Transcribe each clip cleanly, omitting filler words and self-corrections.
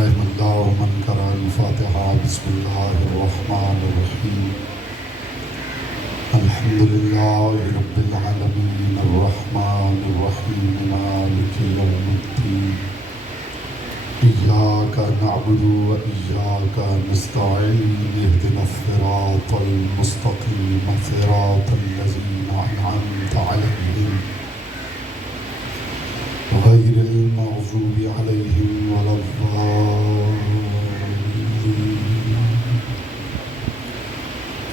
रहमल्लाहु मन करा अल-फातिहा बिस्मिल्लाहिर्रहमानिर्रहीम अल्हम्दुलिल्लाहि रब्बिल आलमीन अर्रहमानिर्रहीम मालिकि यौमिद्दीन इय्याका नअबुदु व इय्याका नस्तईन इहदिनस सिरातल मुस्तकीम सिरातल लज़ीना अनअमता अलैहिम गैरिल मग़ज़ूबि अलैहिम वलद्दाल्लीन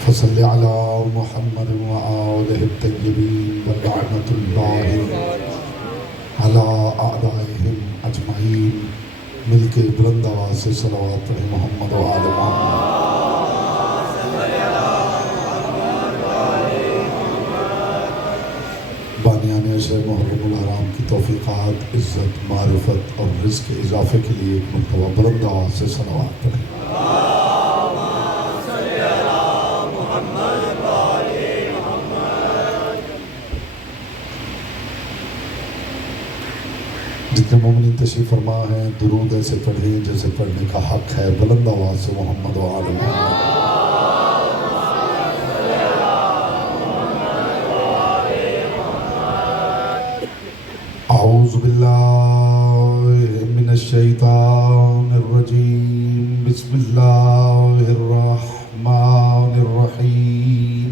फसल्लि अला मुहम्मद व आलिहि तय्यबीन व लअनतुल्लाहि अला अअदाइहिम अजमईन। मिलके बुलंद आवाज़ से सलावत पढ़े मोहम्मद व आले मोहम्मद। बानियान अशर मुहर्रमुल हराम की तौफ़ीक़ात इज़्ज़त मारिफत और रिज़्क़ के इजाफ़े के लिए एक मरतबा बुलंद आवाज़ से सलावत पढ़े। जितने मोमिनीन तशरीफ़ फरमा हैं दुरूद ऐसे पढ़ें जैसे पढ़ने का हक़ है। बुलंद आवाज़ से मोहम्मद व आले मोहम्मद। औज़ु बिल्लाहि मिनश शैतानिर रजीम बिस्मिल्लाहिर रहमानिर रहीम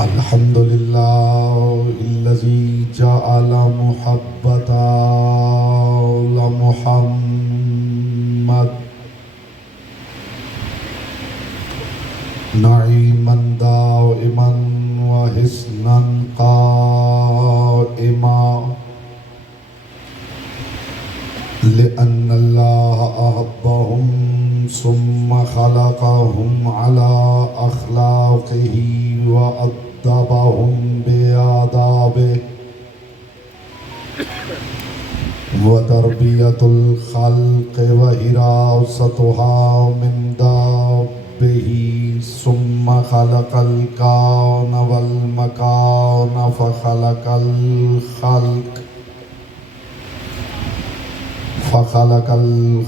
अल्हम्दुलिल्लाहिल्लज़ी जअला मुहब्बतल मुहम्मद नईमन दाइमन व हिस्नन क़ाइमा लिअन्नल्लाह अहब्बहुम सुम्मा खलक़हुम अला अख़लाक़िही व अद्दबहुम बिआदाबिही व तरबियतुल ख़ल्क़ व हिरासतुहा मिन दाब्बिही सुम्मा खलक़ल कौन वल मकान फ़खलक़ल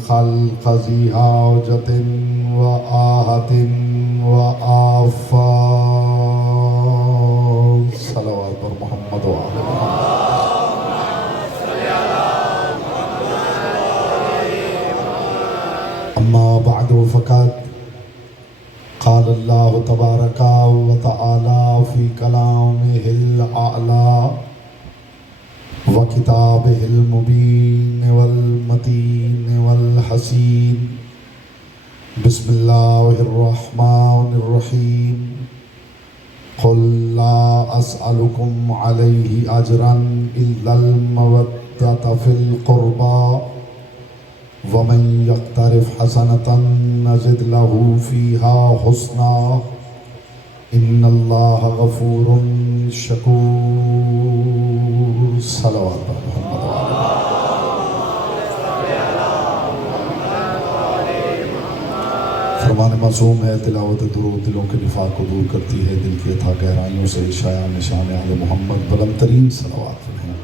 ख़ल्क़ ज़ी हाजतिन व आहतिन व आफ़ात। सलावत पर मोहम्मद व आले मोहम्मद। अम्मा बअदु फ़क़द क़ाल अल्लाहु तबारक व तआला फ़ी कलामिहिल अअला व किताबिहिल मुबीन वल मतीन वल हसीन। बिस्मिल्लाहिर रहमानिर रहीम क़ुल ला अस्अलुकुम अलैहि अजरन इल्लल मवद्दत फ़िल क़ुर्बा व मन यक़्तरिफ़ हसनतन नज़िद लहू फ़ीहा हुस्ना इन्नल्लाह गफ़ूरुन शकूर। सलावत पर मोहम्मद। फरमान मासूम है तिलावत दुरूद दिलों के निफाक को दूर करती है, दिल की अथाह गहराइयों से इशाया निशान आले मोहम्मद बुलंद तरीन सलावत पढ़ें।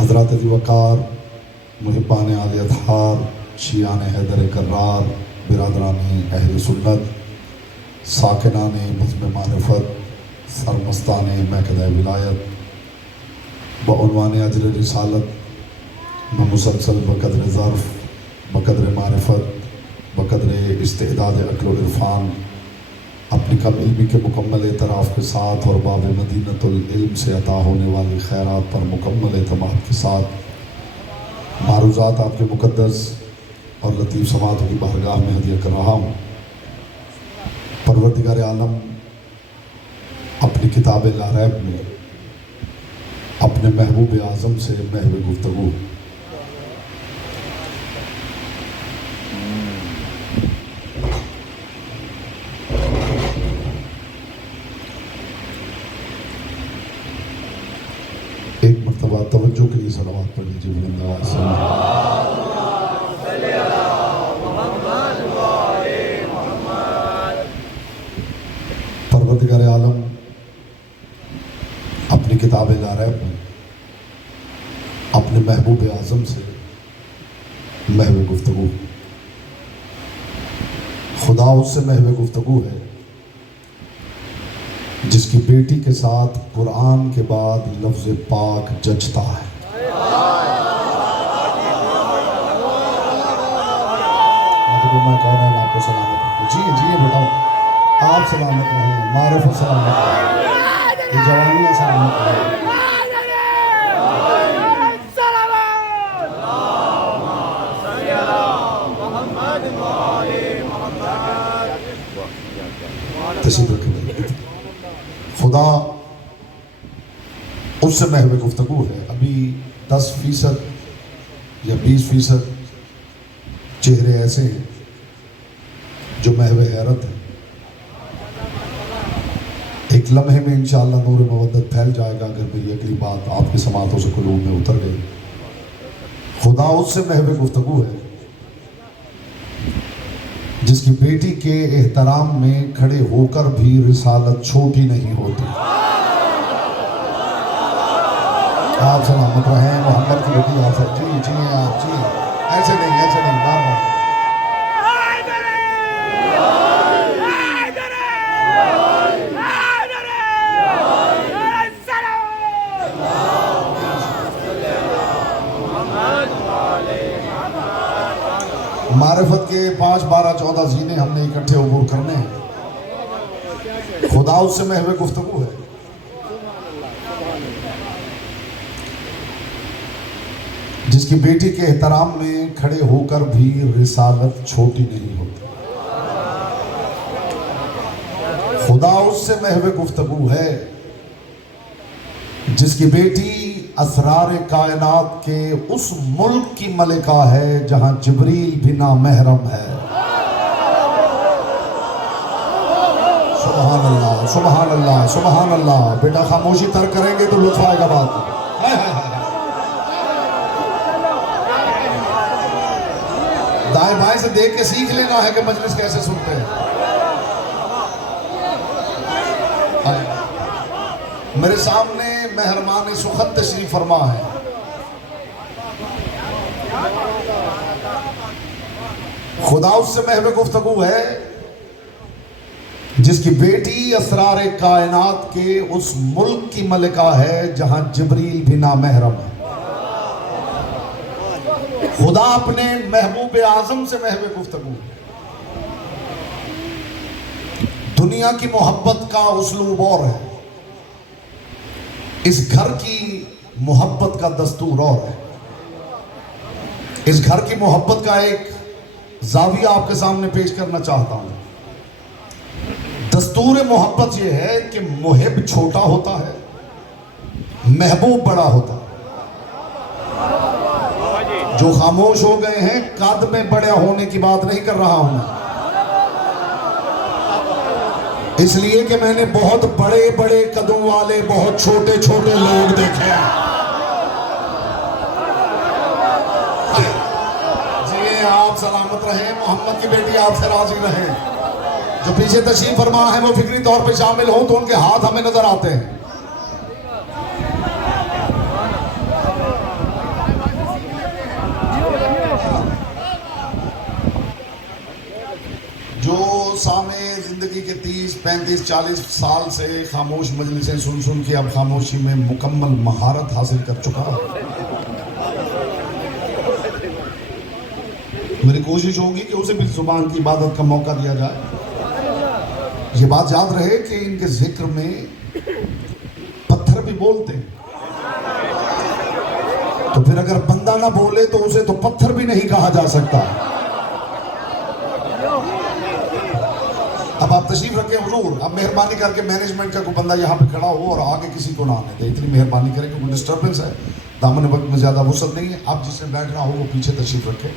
हज़रात वक़ार मुहिब्बान आले अतहार शियान हैदर कर्रार बिरादरान अहल सुन्नत साकिनान बज़्म मारिफत सरमस्तान महकदा विलायत बउनवान अजर रिसालत मुसलसल बक़द्र ज़र्फ़ बक़द्र मारिफत बक़द्र इस्तिदाद अक़्ल व इरफ़ान अपनी कम इल्मी के मुकम्मल एतराफ़ के साथ और बाब मदीनतुल इल्म से अता होने वाली खैरात पर मुकम्मल एतमाद के साथ मारूज़ात आपके मुक़द्दस और लतीफ़ समातों की बारगाह में हदिया कर रहा हूँ। परवरदिगार आलम अपनी किताब ला रैब में अपने महबूब आज़म से महव गुफ्तगू एक मरतबा तवज्जो के लिए सलावत पढ़ लीजिए बुलंद आवाज़ से। परवरदिगार आलम अपनी किताब गारैब में अपने महबूब आज़म से महव गुफ्तगू, खुदा उससे महव गुफ्तगू है जिसकी बेटी के साथ कुरान के बाद लफ्ज़ पाक जचता है। मैं कौन है आपको सलामत रखूं। जी बेटा, आप सलामत रहें, मारिफत सलामत रहें, जवानियाँ सलामत रहें। तशरीफ रखें। खुदा उससे महव गुफ्तगू है। अभी 10% या 20% चेहरे ऐसे हैं जो महव हैरत है। एक लम्हे में इंशाअल्लाह नूर मवद्दत फैल जाएगा अगर मेरी अगली बात आपकी समातों से कुलूब में उतर गई। खुदा उससे महव गुफ्तगू है जिसकी बेटी के एहतराम में खड़े होकर भी रिसालत छोटी नहीं होती। आप सलामत रहें, मोहम्मद की बेटी आप सब जी आप जी, ऐसे नहीं बार बार। मारिफत के 5, 12, 14 जीने हमने इकट्ठे उबूर करने हैं। खुदा उससे महव गुफ्तगू है जिसकी बेटी के एहतराम में खड़े होकर भी रिसालत छोटी नहीं होती। खुदा उससे महव गुफ्तगू है जिसकी बेटी असरार कायनात के उस मुल्क की मलिका है जहां जिब्रील भी ना महरम है। सुभान अल्लाह, सुभान अल्लाह, सुभान अल्लाह। बेटा खामोशी तर्क करेंगे तो लुत्फ आएगा बात। दाएं बाएं से देख के सीख लेना है कि मजलिस कैसे सुनते हैं। मेरे सामने मेहरबान सुखद तशरीफ फरमा है। खुदा उससे महव गुफ्तगू है जिसकी बेटी असरार कायनात के उस मुल्क की मलिका है जहां जिब्रील भी ना महरम है। खुदा अपने महबूब आजम से महव गुफ्तगू। दुनिया की मोहब्बत का उसलूब और है, इस घर की मोहब्बत का दस्तूर और है। इस घर की मोहब्बत का एक जाविया आपके सामने पेश करना चाहता हूं। दस्तूर मोहब्बत यह है कि मुहिब छोटा होता है, महबूब बड़ा होता है। जो खामोश हो गए हैं, कद में बड़े होने की बात नहीं कर रहा हूं, इसलिए कि मैंने बहुत बड़े बड़े कदों वाले बहुत छोटे छोटे लोग देखे हैं। जी आप सलामत रहें, मोहम्मद की बेटी आपसे राजी रहें। जो पीछे तशरीफ फरमा है वो फिक्री तौर पे शामिल हो तो उनके हाथ हमें नजर आते हैं। जो सामे जिंदगी के 30, 35, 40 साल से खामोश मजलिसें सुन सुन के अब खामोशी में मुकम्मल महारत हासिल कर चुका है। मेरी कोशिश होगी कि उसे भी जुबान की इबादत का मौका दिया जाए। ये बात याद रहे कि इनके जिक्र में पत्थर भी बोलते हैं, तो फिर अगर बंदा ना बोले तो उसे तो पत्थर भी नहीं कहा जा सकता। अब आप तशरीफ रखें हुजूर। अब मेहरबानी करके मैनेजमेंट का कोई बंदा यहाँ पे खड़ा हो और आगे किसी को ना आने दे, इतनी मेहरबानी करें क्योंकि डिस्टर्बेंस है, दामन वक्त में ज्यादा वसत नहीं है। आप जिससे बैठना हो वो पीछे तशरीफ रखें।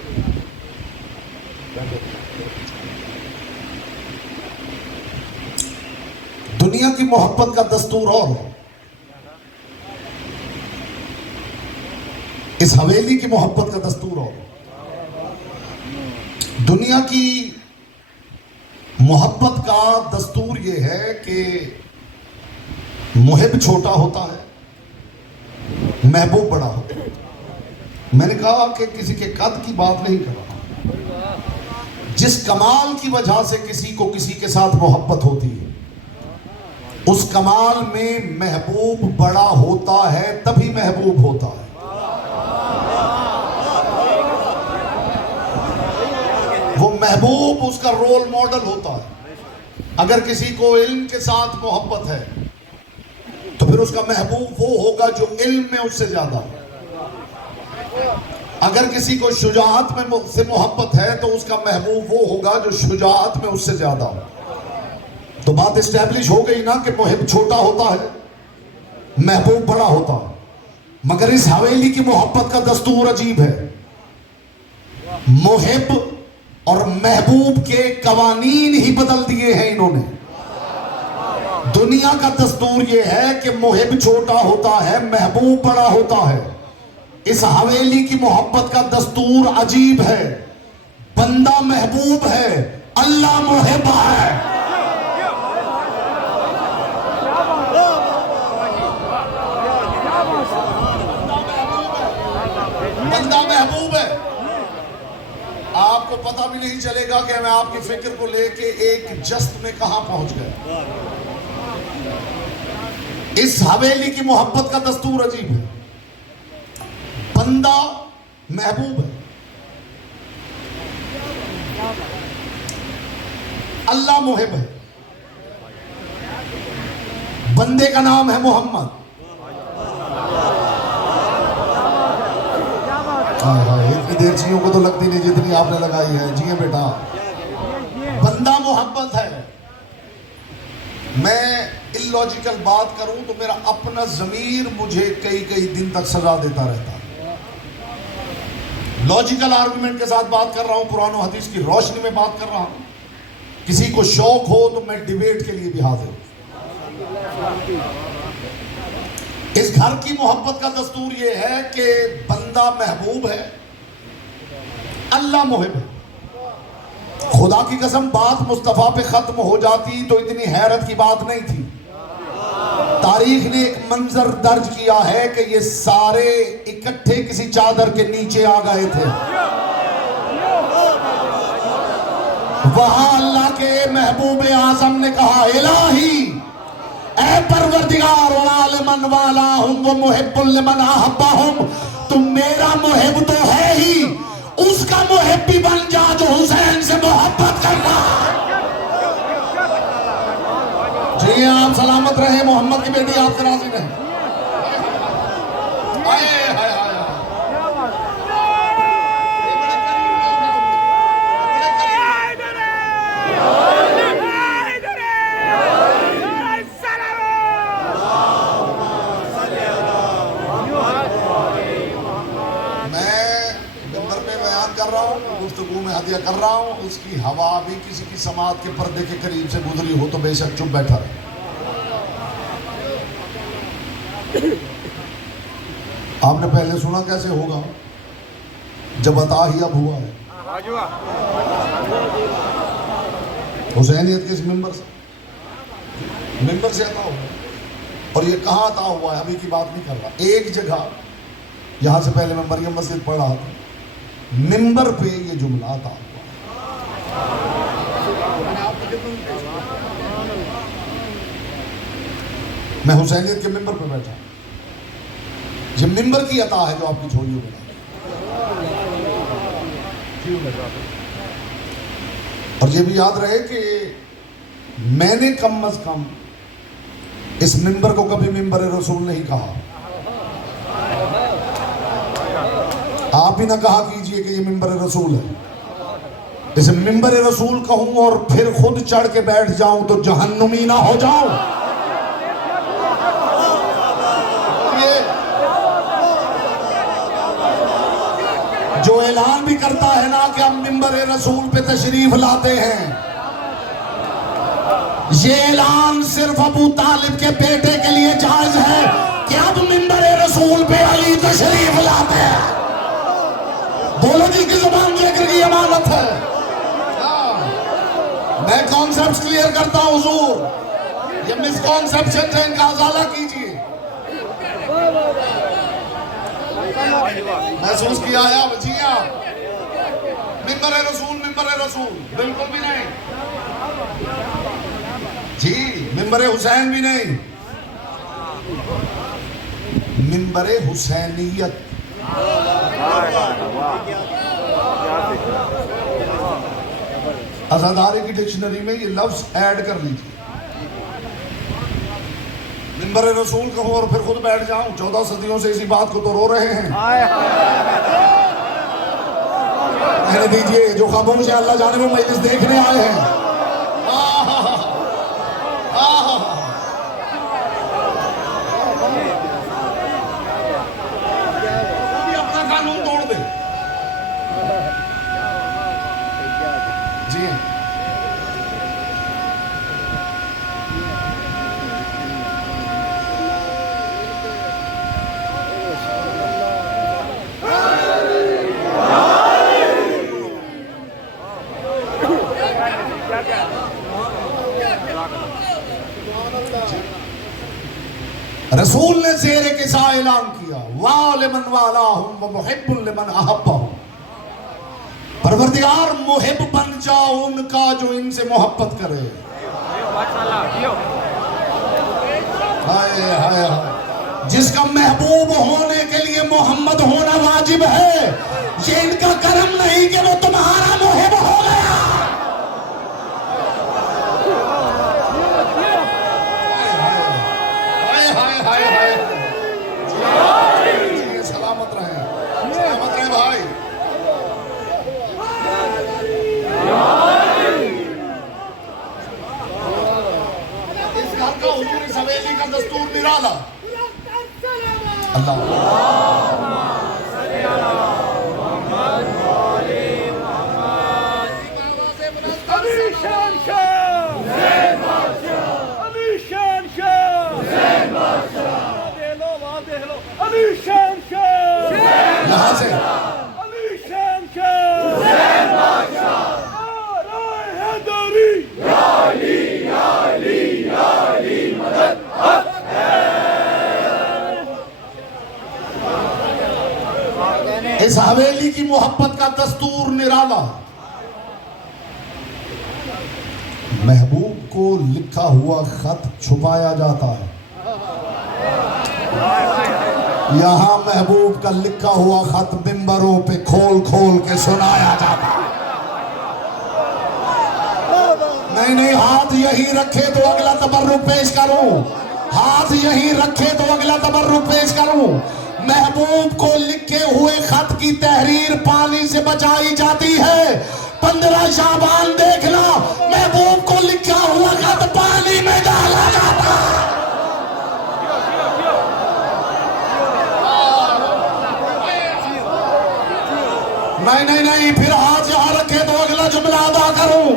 दुनिया की मोहब्बत का दस्तूर और है, इस हवेली की मोहब्बत का दस्तूर और। दुनिया की मोहब्बत का दस्तूर ये है कि मुहिब छोटा होता है, महबूब बड़ा होता है। मैंने कहा कि किसी के कद की बात नहीं कर रहा, जिस कमाल की वजह से किसी को किसी के साथ मोहब्बत होती है उस कमाल में महबूब बड़ा होता है, तभी महबूब होता है। वो महबूब उसका रोल मॉडल होता है। अगर किसी को इल्म के साथ मोहब्बत है तो फिर उसका महबूब वो होगा जो इल्म में उससे ज्यादा हो। अगर किसी को शुजाअत में से मोहब्बत है तो उसका महबूब वो होगा जो शुजाअत में उससे ज्यादा हो। तो बात इस्टेब्लिश हो गई ना कि मुहिब छोटा होता है, महबूब बड़ा होता है। मगर इस हवेली की मोहब्बत का दस्तूर अजीब है। मुहिब और महबूब के कवानीन ही बदल दिए हैं इन्होंने। दुनिया का दस्तूर यह है कि मुहिब छोटा होता है, महबूब बड़ा होता है। इस हवेली की मोहब्बत का दस्तूर अजीब है। बंदा महबूब है, अल्लाह मुहिब है। बंदा महबूब है। आपको पता भी नहीं चलेगा कि मैं आपकी फिक्र को लेके एक जस्त में कहां पहुंच गया। इस हवेली की मोहब्बत का दस्तूर अजीब है। बंदा महबूब है, अल्लाह मुहिब है। बंदे का नाम है मोहम्मद। इतनी देर जियों को तो लगती नहीं जितनी आपने लगाई है। जिए बेटा, बंदा मोहब्बत है। मैं इलॉजिकल बात करूं तो मेरा अपना ज़मीर मुझे कई कई दिन तक सजा देता रहता है। लॉजिकल आर्गुमेंट के साथ बात कर रहा हूं, कुरान और हदीस की रोशनी में बात कर रहा हूं। किसी को शौक हो तो मैं डिबेट के लिए भी हाजिर हूं। इस घर की मोहब्बत का दस्तूर यह है कि बंदा महबूब है, अल्लाह मुहिब है। खुदा की कसम, बात मुस्तफा पे खत्म हो जाती तो इतनी हैरत की बात नहीं थी। तारीख ने एक मंजर दर्ज किया है कि ये सारे इकट्ठे किसी चादर के नीचे आ गए थे। वहां अल्लाह के महबूब आजम ने कहा, इलाही ऐ परवरदिगार वालिमन वालाहुम व मुहिब्बुल लिमन अहब्बहुम, तुम मेरा मुहिब तो है ही, उसका मुहिब भी बन जा जो हुसैन से मोहब्बत करना। जी आप सलामत रहे, मोहम्मद की बेटी आपसे राजी रहे। गुफ्तगू में हदिया कर रहा हूं, उसकी हवा भी किसी की समात के पर्दे के करीब से गुजरी हो तो बेशक चुप बैठा रहे। आपने पहले सुना कैसे होगा जब अता ही अब हुआ है। हुसैनियत के इस मिंबर से अता हुआ, और ये कहाँ अता हुआ है अभी की बात नहीं कर रहा। एक जगह यहां से पहले मैं मरियम मस्जिद पढ़ रहा था, मिंबर पे ये जुमला आता हुआ। मैं हुसैनियत के मिंबर पे बैठा, ये मिंबर की अता है जो आपकी छोरी हो। और ये भी याद रहे कि मैंने कम अज कम इस मिंबर को कभी मिंबर रसूल नहीं कहा। आप भी ना कहा कीजिए कि ये मिंबर रसूल है। इसे मिंबर रसूल कहूं और फिर खुद चढ़ के बैठ जाऊं तो जहन्नुमी ना हो जाऊं। ये जो ऐलान भी करता है ना कि हम मिंबर रसूल पे तशरीफ लाते हैं, ये ऐलान सिर्फ अबू तालिब के बेटे के लिए जायज है कि अब मिंबर रसूल पे अली तशरीफ लाते हैं। बोलो जी की जुबान जिक्र की अमानत है। मैं कौन सा क्लियर करता हूं हुजूर, ये मिसकॉन्सेप्शन है, इनका अजाला कीजिए। महसूस किया है आप जी? आप मिंबर रसूल, मिंबर रसूल बिल्कुल भी नहीं जी, मिंबर हुसैन भी नहीं, मिंबर हुसैनियत। अज़ादारी की डिक्शनरी में ये लफ्ज ऐड कर लीजिए। मिंबर रसूल कहूं और फिर खुद बैठ जाऊं? 14 सदियों से इसी बात को तो रो रहे हैं। कहने दीजिए, जो खामोश है अल्लाह जाने वो मजलिस देखने आए हैं। अपना कानून तोड़ दे जी। रसूल ने ज़ेरे के साथ ऐलान किया, वाह लिमन वालाहुम व मुहिब्बुन लिमन अहब्बहुम। परवरदिगार मुहिब बन जाओ उनका जो इनसे मोहब्बत करे। हाय हाय हाय, जिसका महबूब होने के लिए मोहम्मद होना वाजिब है, ये इनका करम नहीं कि वो तुम्हारा मुहिब हो गया। सलामत रहे भाई। इस घर का हुजूर इस हवेली का दस्तूर निराला। अल्लाह यहाँ से इस हवेली की मोहब्बत का दस्तूर निराला। महबूब को लिखा हुआ खत छुपाया जाता है, यहाँ महबूब का लिखा हुआ खत मिंबरों पे खोल खोल के सुनाया जाता है। नहीं नहीं, हाथ यहीं रखे तो अगला तबर्रुक पेश करूं, हाथ यहीं रखे तो अगला तबर्रुक पेश करूं। महबूब को लिखे हुए खत की तहरीर पानी से बचाई जाती है। 15 शाबान देखना, महबूब को लिखा हुआ खत पानी में डाला जाता है। नहीं नहीं नहीं, फिर हाथ यहां रखे तो अगला जुमला अदा करूं।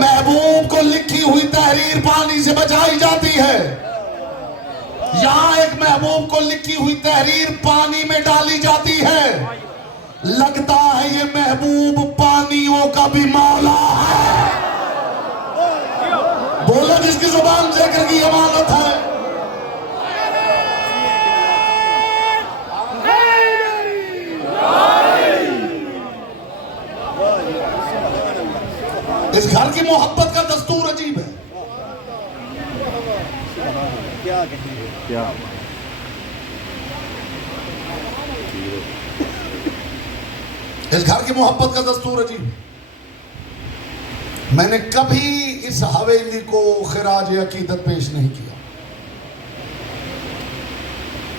महबूब को लिखी हुई तहरीर पानी से बचाई जाती है। यहां एक महबूब को लिखी हुई तहरीर पानी में डाली जाती है। लगता है ये महबूब पानियों का भी मौला है। बोलो, जिसकी जुबान जिक्र की अमानत है। इस घर की मोहब्बत का दस्तूर अजीब है। क्या इस घर की मोहब्बत का दस्तूर अजीब। मैंने कभी इस हवेली को खिराज अकीदत पेश नहीं किया,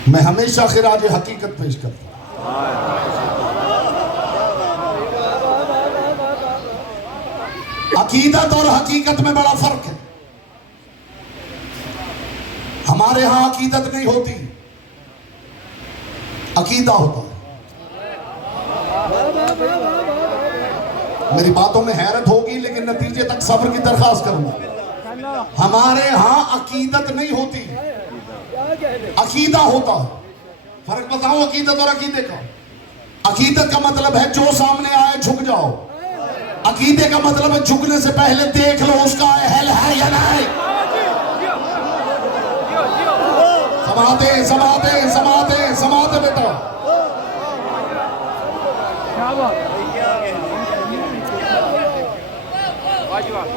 मैं हमेशा खिराज हकीकत पेश करता हूं। अकीदत और हकीकत में बड़ा फर्क है। हमारे यहां अकीदत नहीं होती, अकीदा होता है। मेरी बातों में हैरत होगी, लेकिन नतीजे तक सब्र की दरखास्त करूंगा। हमारे यहां अकीदत नहीं होती, अकीदा होता है। फर्क बताऊं अकीदत और अकीदे का? अकीदत का मतलब है जो सामने आए झुक जाओ, अकीदे का मतलब है झुकने से पहले देख लो उसका अहल है या नहीं। समाते समाते समाते समाते बेटा।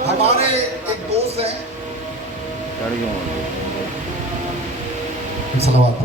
हमारे एक दोस्त है, सलावत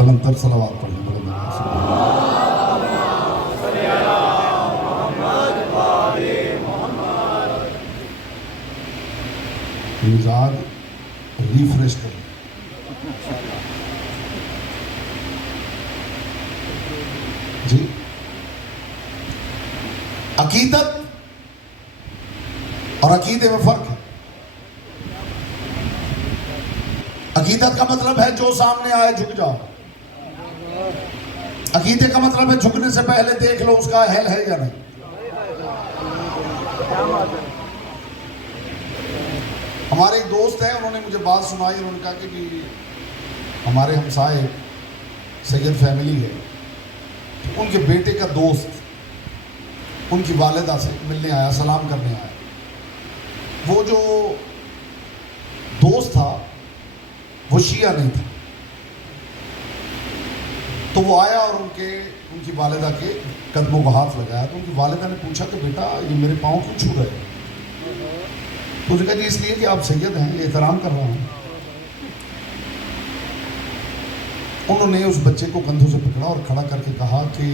बुलंदतर सलावत पढ़ें। मिजाज रिफ्रेश करें। जी, अकीदत और अकीदे में फर्क है। अकीदत का मतलब है जो सामने आए झुक जाओ। अकीदे का मतलब है झुकने से पहले देख लो उसका अहल है या नहीं। हमारे एक दोस्त है, उन्होंने मुझे बात सुनाई। उन्होंने कहा कि हमारे हमसाए सैयद फैमिली है, उनके बेटे का दोस्त उनकी वालिदा से मिलने आया, सलाम करने आया। वो जो दोस्त था वो शिया नहीं था, तो वो आया और उनकी वालिदा के कदमों को हाथ लगाया। तो उनकी वालिदा ने पूछा कि बेटा ये मेरे पाँव क्यों छू रहे? तो उसने कहा जी इसलिए कि आप सैयद हैं, एहतराम कर रहा हूँ। उन्होंने उस बच्चे को कंधों से पकड़ा और खड़ा करके कहा कि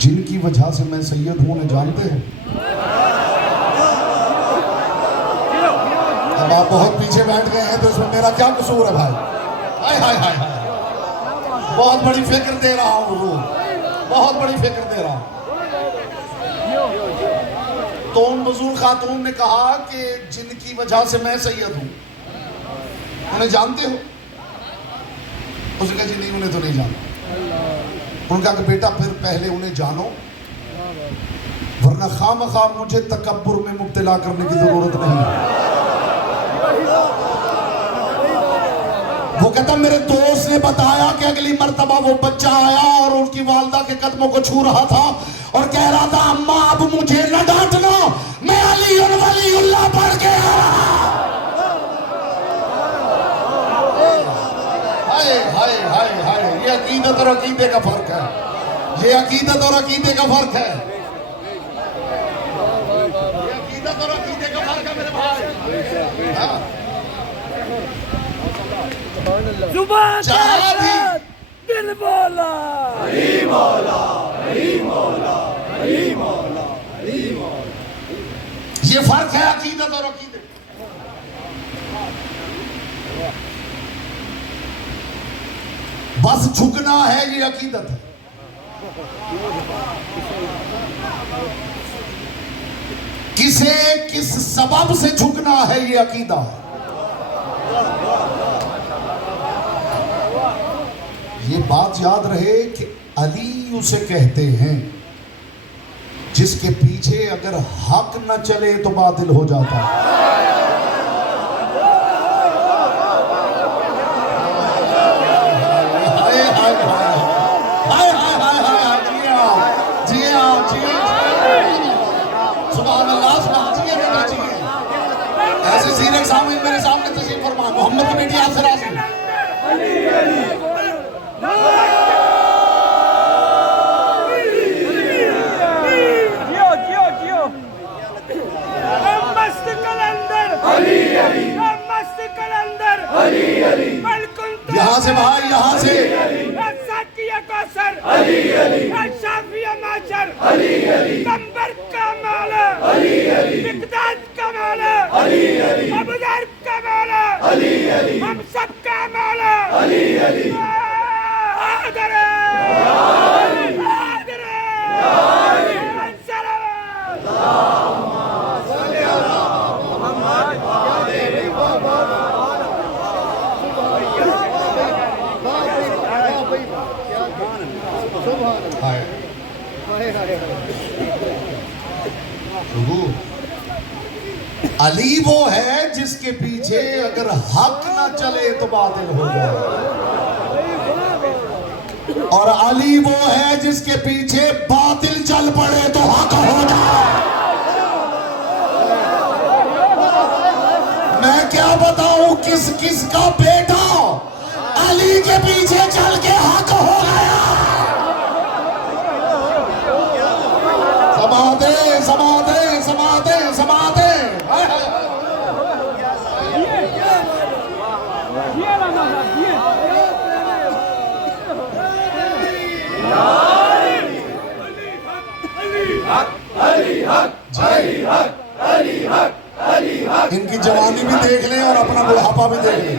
जिनकी वजह से मैं सैयद हूं उन्हें जानते हैं? अब आप बहुत पीछे बैठ गए हैं तो इसमें मेरा क्या कसूर है भाई? हाय हाय हाय हाय, बहुत बड़ी फिक्र दे रहा हूँ, बहुत बड़ी फिक्र दे रहा हूँ। तो उन बुजुर्ग खातून ने कहा कि जिनकी वजह से मैं सैयद हूं उन्हें जानते हो? उसने कहा जी नहीं, उन्हें तो नहीं जानता। उन्होंने कहा कि बेटा फिर पहले उन्हें जानो, वरना खामखा मुझे तकब्बुर में मुब्तला करने की जरूरत नहीं है। वो कहता मेरे दोस्त ने बताया कि अगली मर्तबा वो बच्चा आया और उनकी वालदा के कदमों को छू रहा था और कह रहा था अम्मा अब मुझे न डांटना, मैं अली और वलीउल्लाह पढ़ के आ रहा। हाय हाय हाय हाय, ये अकीदत और अकीदे का फर्क है, ये अकीदत और अकीदे का फर्क है, ये अकीदत और अकीदे का फर्क है मेरे भाई। हाँ। जुबान दिल बोला अली मौला अली मौला अली मौला अली मौला। ये फर्क है अकीदत और अकीदे। बस झुकना है ये अकीदत है। किसे किस सबब से झुकना है ये अकीदा है। ये बात याद रहे कि अली उसे कहते हैं जिसके पीछे अगर हक न चले तो बातिल हो जाता है। हाय हाय हाय हाय हाय हाय, जी हाँ जी हाँ जी, सुभान अल्लाह, सुभान जी बेटा जी। ऐसे सीने सामने मेरे सामने तशरीफ फरमा, मोहम्मद की बेटी आपसे राजी। यहाँ से भाई, यहाँ से हम सबका मौला अली वो है जिसके पीछे अगर हक ना चले तो बातिल हो जाए, और अली वो है जिसके पीछे बातिल चल पड़े तो हक हो जाए। मैं क्या बताऊं किस किस का बेटा अली के पीछे चल के हक हो गया। समाधे समाधे समाधे समाधे। इनकी जवानी भी देख लें और अपना बुढ़ापा भी देख लें।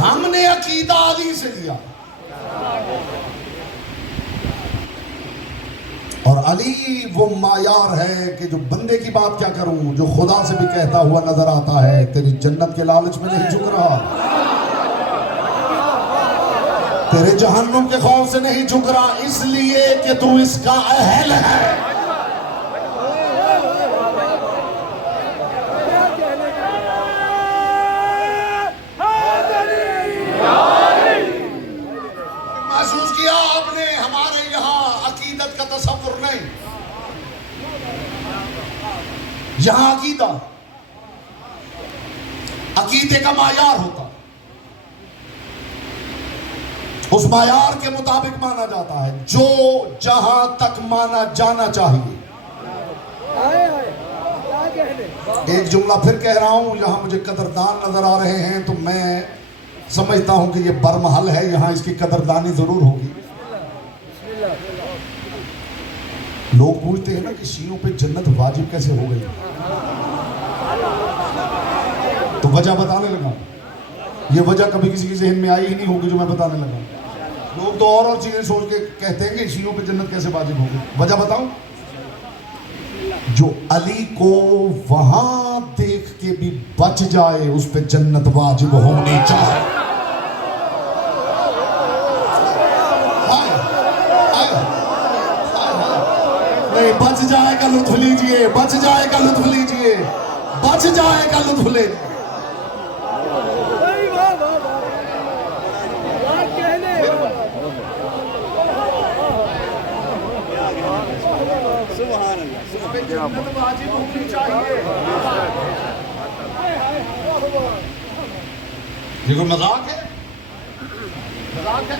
हमने अकीदा अली से लिया और अली वो मायार है कि जो बंदे की बात क्या करूं, जो खुदा से भी कहता हुआ नजर आता है तेरी जन्नत के लालच में नहीं झुक रहा, तेरे जहन्नुम के खौफ से नहीं झुक रहा, इसलिए कि तू इसका अहल है। महसूस किया आपने हमारे यहाँ अकीदत का तसव्वुर नहीं, यहाँ अकीदा अकीदे का मायार होता, उस मायार के मुताबिक माना जाता है जो जहां तक माना जाना चाहिए। एक जुमला फिर कह रहा हूं, यहां मुझे कदरदान नजर आ रहे हैं तो मैं समझता हूं कि ये बरमहल है, यहां इसकी कदरदानी जरूर होगी। लोग पूछते हैं ना कि शियों पे जन्नत वाजिब कैसे हो गई, तो वजह बताने लगा। ये वजह कभी किसी के ज़हन में आई ही नहीं होगी जो मैं बताने लगा। लोग तो और चीजें सोच के कहते हैं कि शियों पे जन्नत कैसे वाजिब होगी। वजह बताऊं? जो अली को वहां देख के भी बच जाए उस पे जन्नत वाजिब होनी चाहिए। नहीं, बच जाएगा लुत्फ लीजिए, बच जाएगा लुत्फ लीजिए, बच जाएगा लुत्फ लीजिए। वाजिब होनी चाहिए। ये कोई मजाक है? मजाक है?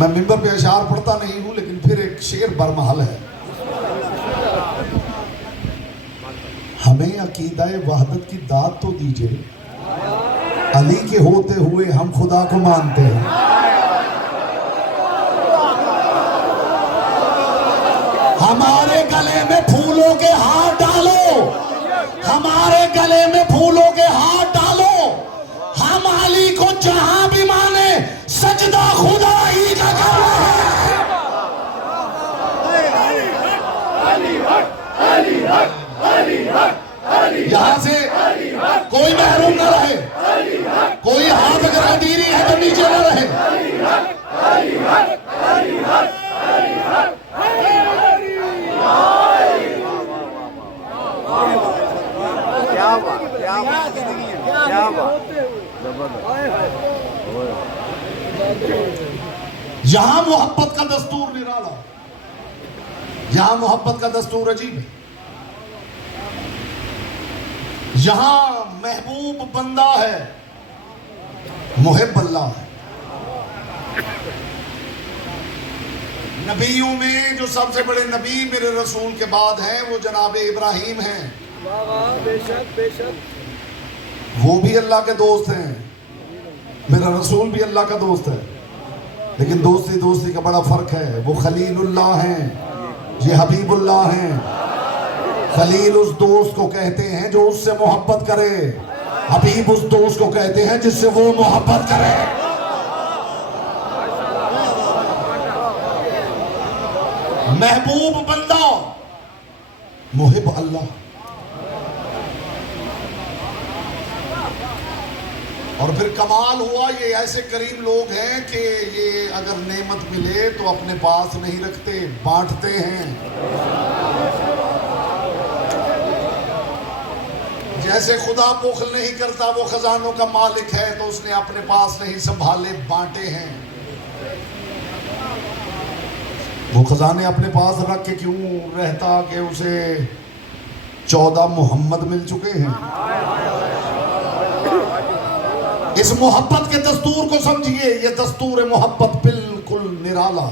मैं मिंबर पे अशार पढ़ता नहीं हूं, लेकिन फिर एक शेर बरमहल है। हमें अकीदाए वहदत की दाद तो दीजिए, अली के होते हुए हम खुदा को मानते हैं। हमारे गले में फूलों के हार डालो, हमारे गले में फूलों के हार डालो, हम अली को जहां भी माने सजदा खुदा ही का करना है। यहां से कोई महरूम न रहे, कोई हाथ अगर अधीरी है तो नीचे न रहे। यहां मोहब्बत का दस्तूर निराला, यहां मोहब्बत का दस्तूर अजीब है। यहां महबूब बंदा है, मुहिब अल्लाह है। नबियों में जो सबसे बड़े नबी मेरे रसूल के बाद हैं वो जनाब इब्राहीम हैं। बेशक बेशक। वो भी अल्लाह के दोस्त हैं, मेरा रसूल भी अल्लाह का दोस्त है, लेकिन दोस्ती दोस्ती का बड़ा फर्क है। वो खलीलुल्लाह हैं, ये हबीबुल्लाह हैं। खलील उस दोस्त को कहते हैं जो उससे मोहब्बत करे, हबीब उस दोस्त को कहते हैं जिससे वो मोहब्बत करे। महबूब बंदा, मुहिब अल्लाह। और फिर कमाल हुआ, ये ऐसे करीम लोग हैं कि ये अगर नेमत मिले तो अपने पास नहीं रखते, बांटते हैं। जैसे खुदा बुखल नहीं करता, वो खजानों का मालिक है, तो उसने अपने पास नहीं संभाले, बांटे हैं। वो खजाने अपने पास रख के क्यों रहता कि उसे 14 मोहम्मद मिल चुके हैं। इस मोहब्बत के दस्तूर को समझिए, ये दस्तूर मोहब्बत बिल्कुल निराला।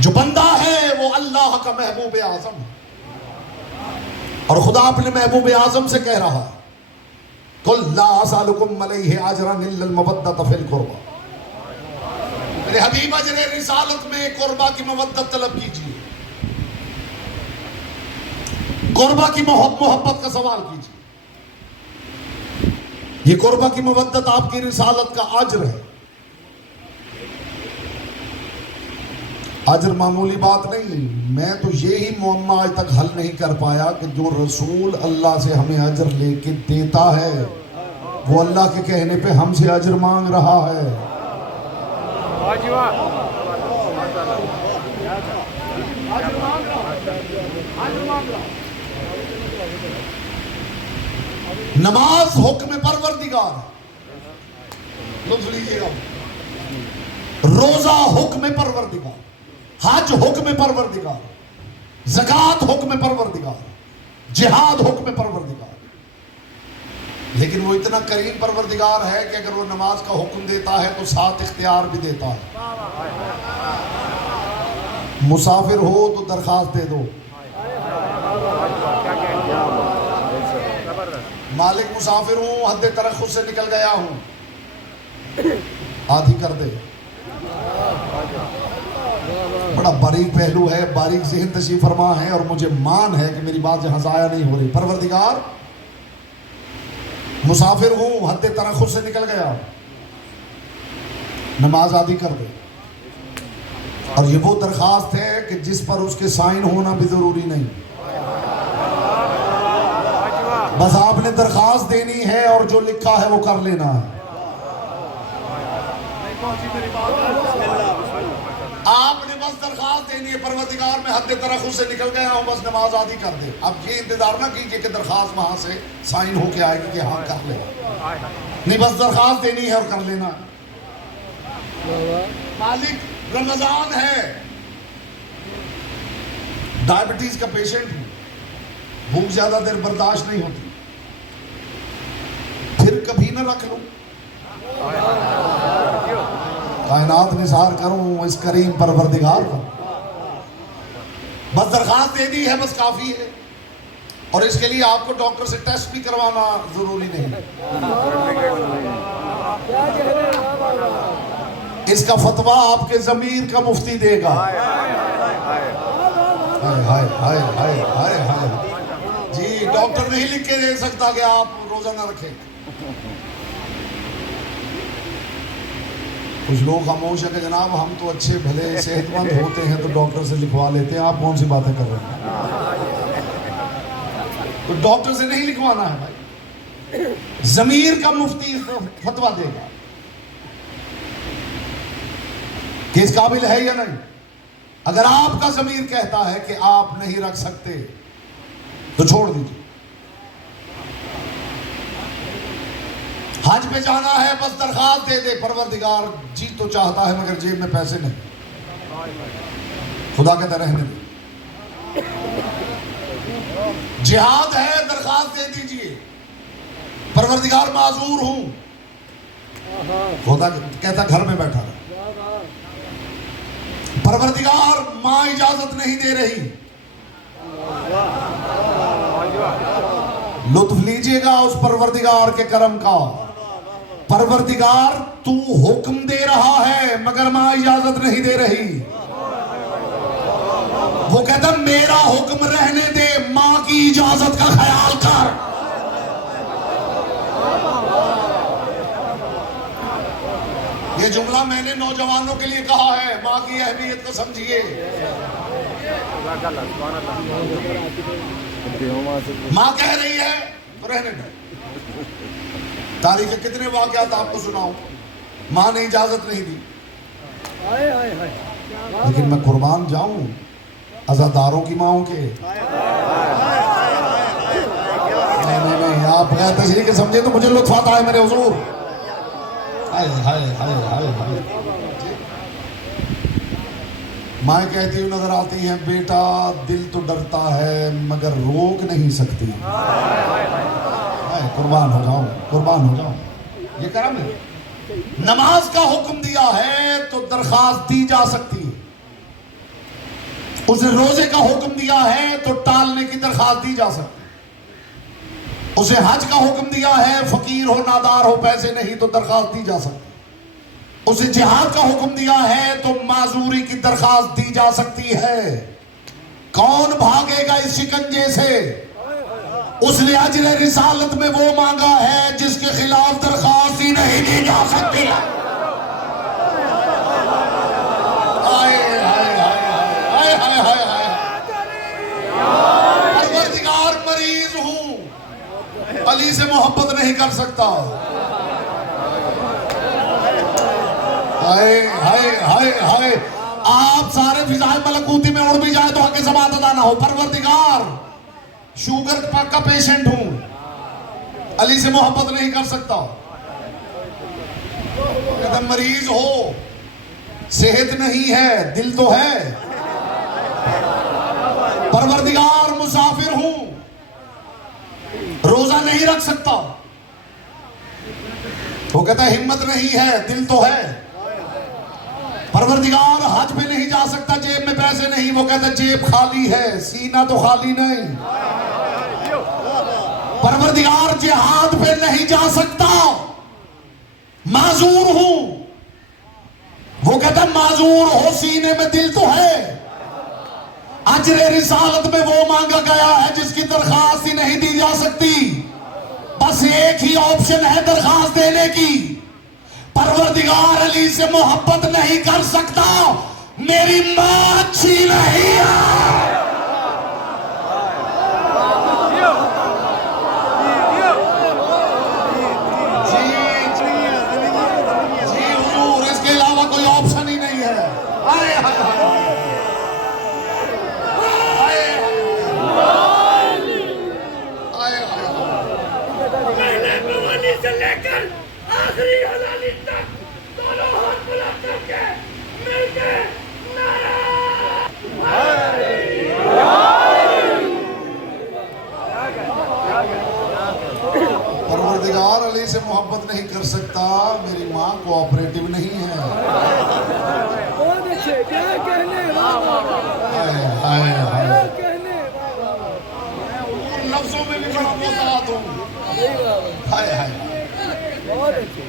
जो बंदा है वो अल्लाह का महबूब आजम, और खुदा अपने महबूब आजम से कह रहा है, कुल ला असअलुकुम अलैहि अजरन इल्लल मवद्दत फिल कुर्बा। मेरे हबीब अजरे रिसालत में कुर्बा की मवद्दत तलब कीजिए, कुर्बा की मोहब्बत का सवाल कीजिए। ये कुर्बा की मवद्दत आपकी रिसालत का अज्र है। अज्र मामूली बात नहीं। मैं तो ये ही मुअम्मा आज तक हल नहीं कर पाया कि जो रसूल अल्लाह से हमें अज्र लेके देता है, वो अल्लाह के कहने पे हमसे अज्र मांग रहा है। नमाज हुक्म परवरदिगार, लीजिएगा। रोजा हुक्म परवरदिगार, हज हुक्म परवरदिगार, ज़कात हुक्म परवरदिगार, जिहाद हुक्म परवरदिगार। लेकिन वो इतना करीम परवरदिगार है कि अगर वो नमाज का हुक्म देता है तो साथ इख्तियार भी देता है। मुसाफिर हो तो दरखास्त दे दो, मालिक मुसाफिर हूं, हद तरख्खुस से निकल गया हूं, आधी कर दे। बड़ा बारीक पहलू है, बारीक ज़हन तशरीफ फरमा है, और मुझे मान है कि मेरी बात जहां ज़ाया नहीं हो रही। परवरदिगार मुसाफिर हूं, हद तरखुस से निकल गया, नमाज आदि कर दे। और ये वो दरखास्त है कि जिस पर उसके साइन होना भी जरूरी नहीं, बस आपने दरखास्त देनी है और जो लिखा है वो कर लेना है। आपने बस दरखास्त देनी है, परवरदिगार में हद तरखुस से निकल गया हूं, बस नमाज आदि कर दे। अब ये इंतजार ना कीजिए कि दरखास्त वहां से साइन होके आएगी कि हाँ कर ले, नहीं, बस दरखास्त देनी है और कर लेना। मालिक रमजान है, डायबिटीज का पेशेंट हूं, भूख ज्यादा देर बर्दाश्त नहीं होती, फिर कभी ना रख लूं, कायनात निसार करूं इस करीम परवरदिगार पर। बस दरखास्त दे दी है, बस काफी है। और इसके लिए आपको डॉक्टर से टेस्ट भी करवाना जरूरी नहीं। इसका फतवा आपके जमीर का मुफ्ती देगा। हाय हाय हाय हाय हाय हाय जी, डॉक्टर नहीं लिख के दे सकता कि आप रोजा ना रखें। कुछ लोग खामोश है कि जनाब हम तो अच्छे भले सेहतमंद होते हैं तो डॉक्टर से लिखवा लेते हैं। आप कौन सी बातें कर रहे हैं? तो डॉक्टर से नहीं लिखवाना है भाई, जमीर का मुफ्ती फतवा देगा कि इस काबिल है या नहीं। अगर आपका जमीर कहता है कि आप नहीं रख सकते तो छोड़ दीजिए। हज पे जाना है, बस दरखास्त दे दे, परवरदिगार जी तो चाहता है मगर जेब में पैसे नहीं, खुदा कहता रहने दे। जिहाद है, दरखास्त दे दीजिए, परवरदिगार माजूर हूं, खुदा कहता घर में बैठा रहा। परवरदिगार मां इजाजत नहीं दे रही, लुत्फ लीजिएगा उस परवरदिगार के करम का। परवरदिगार तू हुक्म दे रहा है मगर मां इजाजत नहीं दे रही। वो कहता मेरा हुक्म रहने दे, मां की इजाजत का ख्याल कर। ये जुमला मैंने नौजवानों के लिए कहा है, मां की अहमियत को समझिए। मां कह रही है तो रहने दे। तारीख के कितने वाकयात आपको सुनाऊं, मां ने इजाजत नहीं दी। लेकिन मैं कुर्बान जाऊं अज़ादारों की माओं के। नहीं, आप गैर तशरीह के समझे तो मुझे लुत्फ आता है मेरे हुजूर। हाय हाय हाय हाय हाय। माँ कहती हुई नजर आती हैं, बेटा दिल तो डरता है मगर रोक नहीं सकती। कुर्बान हो जाऊं, कुर्बान हो जाऊं, ये करम है। नमाज का हुक्म दिया है तो दरखास्त दी जा सकती है। उसने रोजे का हुक्म दिया है तो टालने की दरखास्त दी जा सकती है। उसे हज का हुक्म दिया है, फकीर हो नादार हो पैसे नहीं तो दरखास्त दी जा सकती है। उसे जिहाद का हुक्म दिया है तो माजूरी की दरखास्त दी जा सकती है। कौन भागेगा इस शिकंजे से? उसने अजर रिसालत में वो मांगा है जिसके खिलाफ दरखास्त ही नहीं दी जा सकती। परवरदिगार मरीज हूं, अली से मोहब्बत नहीं कर सकता। हाय हाय हाय हाय। आप सारे फिजाए मलकूती में उड़ भी जाए तो हक़ ज़मात अदा ना हो। परवरदिगार शुगर का पेशेंट हूं, अली से मोहब्बत नहीं कर सकता। अगर मरीज हो, सेहत नहीं है, दिल तो है। परवरदिगार मुसाफिर हूं, रोजा नहीं रख सकता। वो कहता है हिम्मत नहीं है, दिल तो है। परवरदिगार हज पे नहीं जा सकता, जेब में पैसे नहीं। वो कहता जेब खाली है, सीना तो खाली नहीं। परवरदिगार जिहाद पे नहीं जा सकता, माजूर हूं। वो कहता माजूर हो, सीने में दिल तो है। अजरे रिसालत में वो मांगा गया है जिसकी दरखास्त ही नहीं दी जा सकती। बस एक ही ऑप्शन है दरखास्त देने की, परवरदिगार अली से मोहब्बत नहीं कर सकता, मेरी मां अच्छी नहीं है। जी हुजूर, इसके अलावा कोई ऑप्शन ही नहीं है। आए हाय हाय, से लेकर आखिरी हलाली तक दोनों हाथ बुलंद करके मिलके नारा परवरदिगार अली से मोहब्बत नहीं कर सकता, मेरी माँ कोऑपरेटिव नहीं है। बहुत अच्छे, क्या कहने, हाय हाय हाय, क्या कहने, लफ्जों में भी बड़ा मोहतात हूँ। हाय हाय, बहुत अच्छे।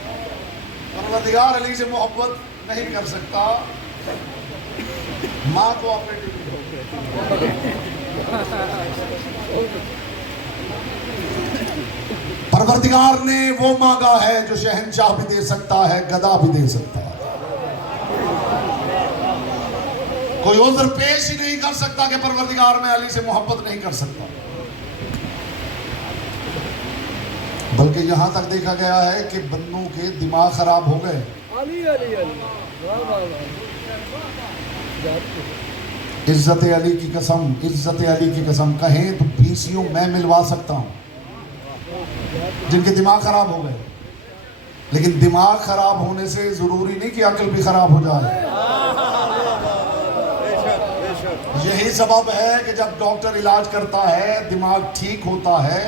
परवरदिगार अली से मोहब्बत नहीं कर सकता, माँ कोऑपरेटिव नहीं है। परवरदिगार ने वो मांगा है जो शहंशाह भी दे सकता है, गदा भी दे सकता है। कोई उज़्र पेश ही नहीं कर सकता कि परवरदिगार में अली से मोहब्बत नहीं कर सकता। बल्कि यहां तक देखा गया है कि बंदों के दिमाग खराब हो गए। अली अली अली, वाह वाह वाह। इज्जत अली की कसम, इज्जत अली की कसम, कहें तो बीसियों मैं मिलवा सकता हूं जिनके दिमाग खराब हो गए। लेकिन दिमाग खराब होने से जरूरी नहीं कि अकल भी खराब हो जाए। यही सबब है कि जब डॉक्टर इलाज करता है, दिमाग ठीक होता है,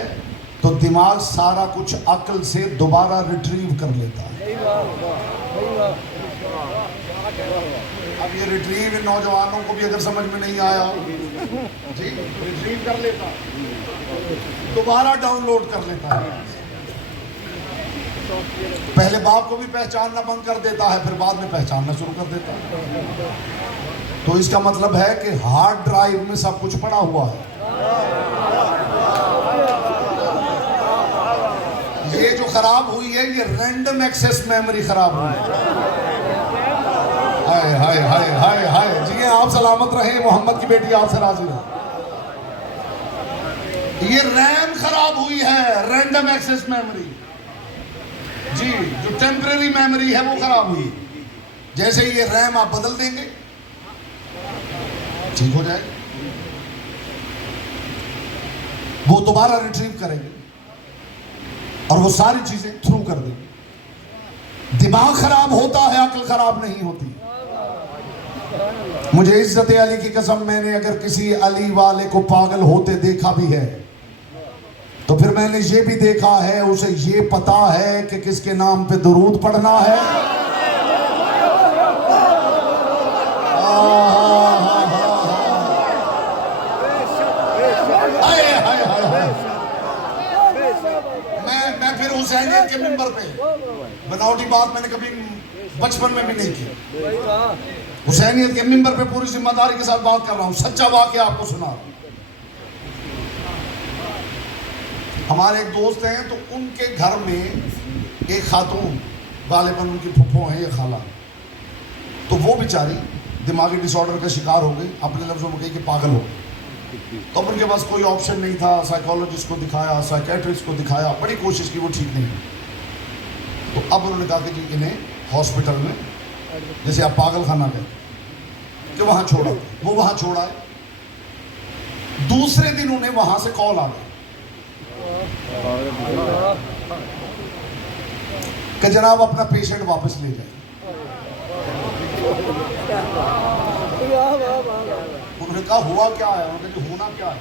तो दिमाग सारा कुछ अकल से दोबारा रिट्रीव कर लेता है। अब ये रिट्रीव इन नौजवानों को भी अगर समझ में नहीं आया जी, रिट्रीव कर लेता है, दोबारा डाउनलोड कर लेता है। पहले बाप को भी पहचानना बंद कर देता है, फिर बाद में पहचानना शुरू कर देता है। तो इसका मतलब है कि हार्ड ड्राइव में सब कुछ पड़ा हुआ है। ये जो खराब हुई है, ये रैंडम एक्सेस मेमोरी खराब हुई है। हाय हाय हाय हाय हाय, जी आप सलामत रहे, मोहम्मद की बेटी आपसे राजी है। ये रैम खराब हुई है, रैंडम एक्सेस मेमोरी जी, जो टेम्परेरी मेमोरी है वो खराब हुई। जैसे ये रैम आप बदल देंगे ठीक हो जाएगा, वो दोबारा रिट्रीव करेंगे और वो सारी चीजें थ्रू कर देंगे। दिमाग खराब होता है, अकल खराब नहीं होती। मुझे इज्जत अली की कसम, मैंने अगर किसी अली वाले को पागल होते देखा भी है तो फिर मैंने ये भी देखा है, उसे ये पता है कि किसके नाम पे दुरूद पढ़ना है। मैं फिर हुसैनियत के मिंबर पे, बनावटी बात मैंने कभी बचपन में भी नहीं की। हुसैनियत के मिंबर पे पूरी जिम्मेदारी के साथ बात कर रहा हूँ, सच्चा वाकया आपको सुना रहा हूं। हमारे एक दोस्त हैं, तो उनके घर में एक खातून, गालिबन उनकी फुफ्फो हैं या खाला, तो वो बेचारी दिमागी डिसऑर्डर का शिकार हो गई, अपने लफ्जों में कही कि पागल हो गई। तो अब उनके पास कोई ऑप्शन नहीं था, साइकोलॉजिस्ट को दिखाया, साइकेट्रिस्ट को दिखाया, बड़ी कोशिश की, वो ठीक नहीं हुई। तो अब उन्होंने कहा कि जी इन्हें हॉस्पिटल में, जैसे आप पागल खाना गए, कि वहाँ छोड़ा। वो वहाँ छोड़ा है। दूसरे दिन उन्हें वहाँ से कॉल आ गई कि जनाब अपना पेशेंट वापस ले जाए। उन्होंने कहा हुआ क्या है? उन्होंने कहा होना क्या है?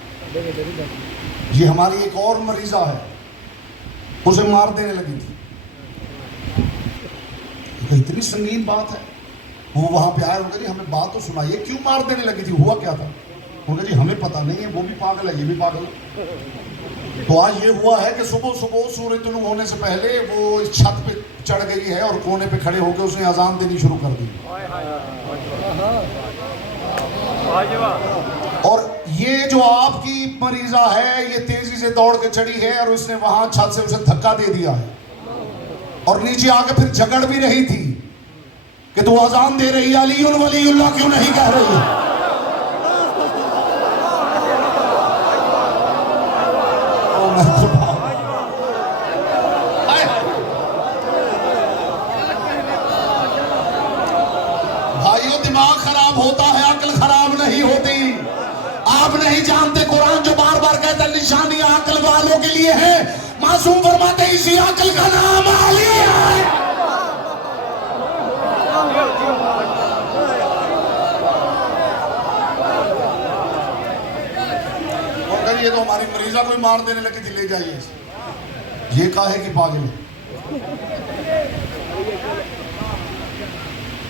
ये हमारी एक और मरीजा है, उसे मार देने लगी थी। तो इतनी संगीन बात है। वो वहां पे आए, उन्होंने हमें बात तो सुनाइए, क्यों मार देने लगी थी, हुआ क्या था? उन्होंने जी हमें पता नहीं है, वो भी पागल है, ये भी पागल है। तो आज ये हुआ है कि सुबह सुबह सूरज तुलू होने से पहले वो इस छत पे चढ़ गई है और कोने पे खड़े होकर उसने अजान देनी शुरू कर दी। और ये जो आपकी मरीजा है ये तेजी से दौड़ के चढ़ी है और उसने वहां छत से उसे धक्का दे दिया है और नीचे आके फिर झगड़ भी रही थी कि तू अजान दे रही अलीउल वलीउल्लाह क्यों नहीं कह रही है? भाइयों, दिमाग खराब होता है, अक्ल खराब नहीं होती। आप नहीं जानते कुरान जो बार बार कहता है निशानियां अक्ल वालों के लिए है। मासूम फरमाते इसी अक्ल का नाम अली है। ये तो हमारी मरीजा कोई मार देने लगी थी, ले जाइए। ये काहे की पागल है?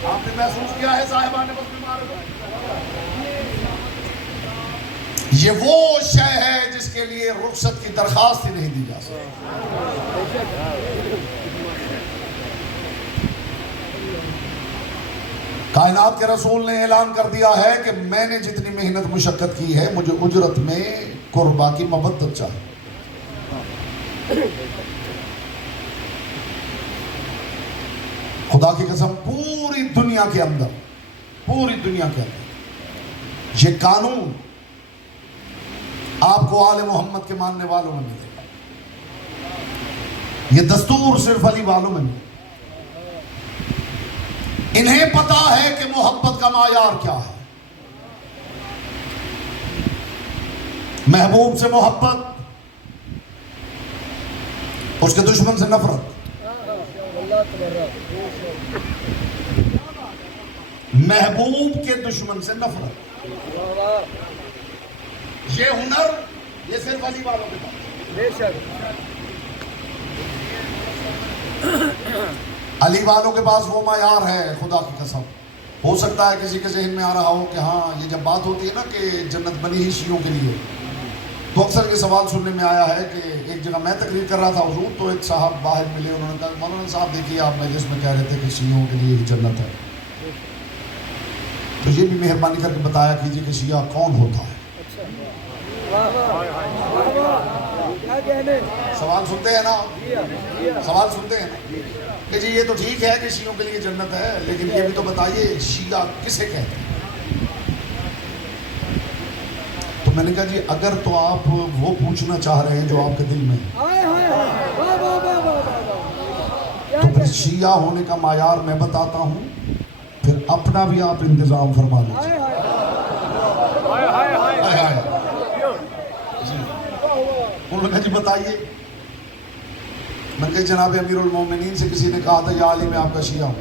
आपने महसूस किया है साहिबा ने बस बीमार हो? ये वो शय है जिसके लिए रुखसत की दरखास्त ही नहीं दी जा सकती। कायनात के रसूल ने ऐलान कर दिया है कि मैंने जितनी मेहनत मुशक्कत की है मुझे उजरत में कुर्बा की मबद्दत चाहिए। खुदा की कसम पूरी दुनिया के अंदर ये कानून आपको आले मोहम्मद के मानने वालों में मिलेगा। ये दस्तूर सिर्फ अली वालों में मिलेगा। इन्हें पता है कि मोहब्बत का मायार क्या है। महबूब से मोहब्बत, उसके दुश्मन से नफरत। महबूब के दुश्मन से नफरत। ये हुनर ये सिर्फ अली वालों के पास। बेशक अली वालों के पास वो मायार है। खुदा की कसम, हो सकता है किसी के जहन में आ रहा हो कि हाँ, ये जब बात होती है ना कि जन्नत बनी ही शियों के लिए, तो अक्सर ये सवाल सुनने में आया है कि एक जगह मैं तकरीर कर रहा था हुजूर, तो एक साहब बाहर मिले। उन्होंने कहा मौलाना साहब देखिए, आप मजलिस में कह रहे थे कि शियों के लिए ही जन्नत है, तो ये भी मेहरबानी करके बताया कीजिए कि शिया कौन होता है। क्या कहने? सवाल सुनते हैं ना, सवाल सुनते हैं ना कि जी ये तो ठीक है कि शियों के लिए जन्नत है, लेकिन ये भी तो बताइए शिया किसे कहते हैं। तो मैंने कहा जी अगर तो आप वो पूछना चाह रहे हैं जो आपके दिल में है, तो फिर शिया होने का मायार मैं बताता हूँ, फिर अपना भी आप इंतजाम फरमा लीजिए। उन्होंने जी बताइए। मैंने कहा जनाब अमीरुल मोमिनीन से किसी ने कहा था या अली मैं आपका शिया हूँ।